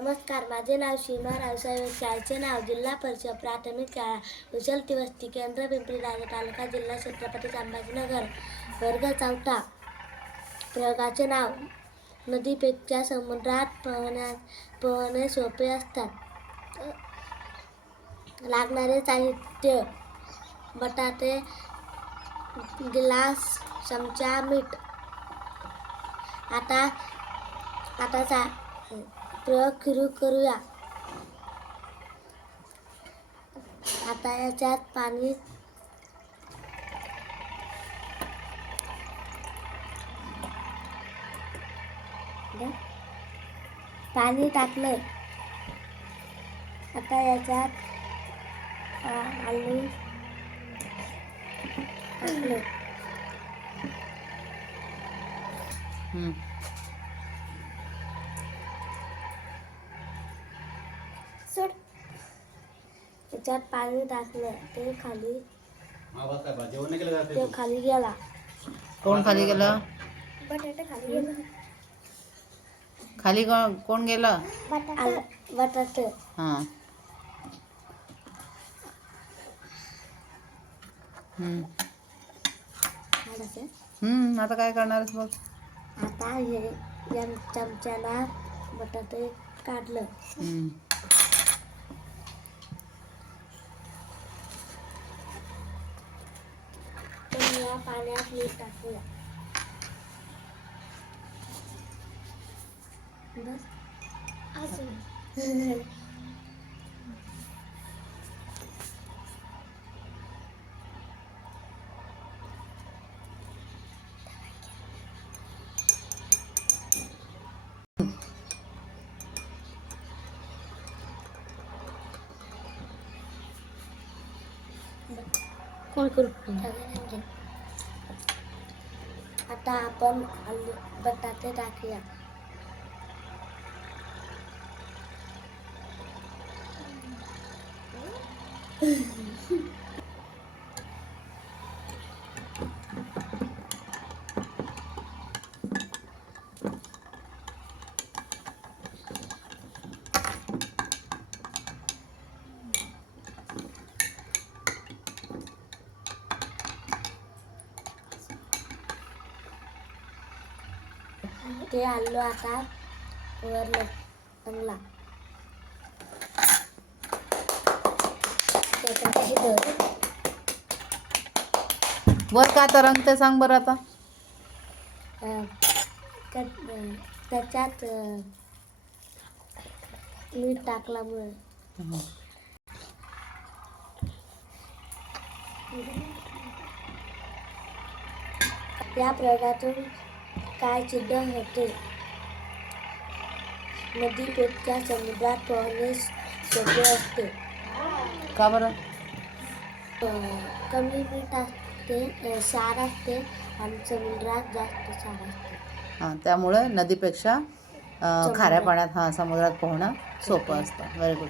नमस्कार माझे नाव सीमा रावसाहेब शाळेचे नाव जिल्हा परिषद प्राथमिक शाळा उचलती वस्ती केंद्र पिंपरी राजा तालुका जिल्हा छत्रपती संभाजीनगर वर्ग चौथा. प्रयोगाचे नाव नदीपेक्षा समुद्रात पोहण्या पोहणे सोपे असतात. लागणारे साहित्य बटाटे गिलास चमचा मीठ. आता आता सा प्रयोग सुरू करूया. आता याच्यात पाणी पाणी टाकलं आता याच्यात आलू टाकलं हम्म. सोड त्याच्यात पाणी टाकलं ते खाली ते खाली गेला. कोण खाली गेलं? बटाटे खाली गेला. खाली कोण कोण गेलं? आलं. बटाटे. हां. हम्म. हम्म, आता काय करणार बघ आता हे या चमच्याला बटाटे काढलं. हम्म. तर या पाण्यात मीठ टाकूया बस अजून कोण करू आता आपण आलू बटाटे टाकूया. ते आलू आता हे धर. वर का तरंग ते सांग बरं आता. त्याच्यात अं, मीठ टाकल्यामुळे या प्रयोगातून काय सिद्ध होते. नदीपेक्षा समुद्रात पोहणे सोपे असते. का बरं? कमी मीठ असते क्षार असते आणि समुद्रात जास्त क्षार असते. हां त्यामुळे नदीपेक्षा अं, खाऱ्या पाण्यात हां समुद्रात पोहणं सोपं असतं. Very good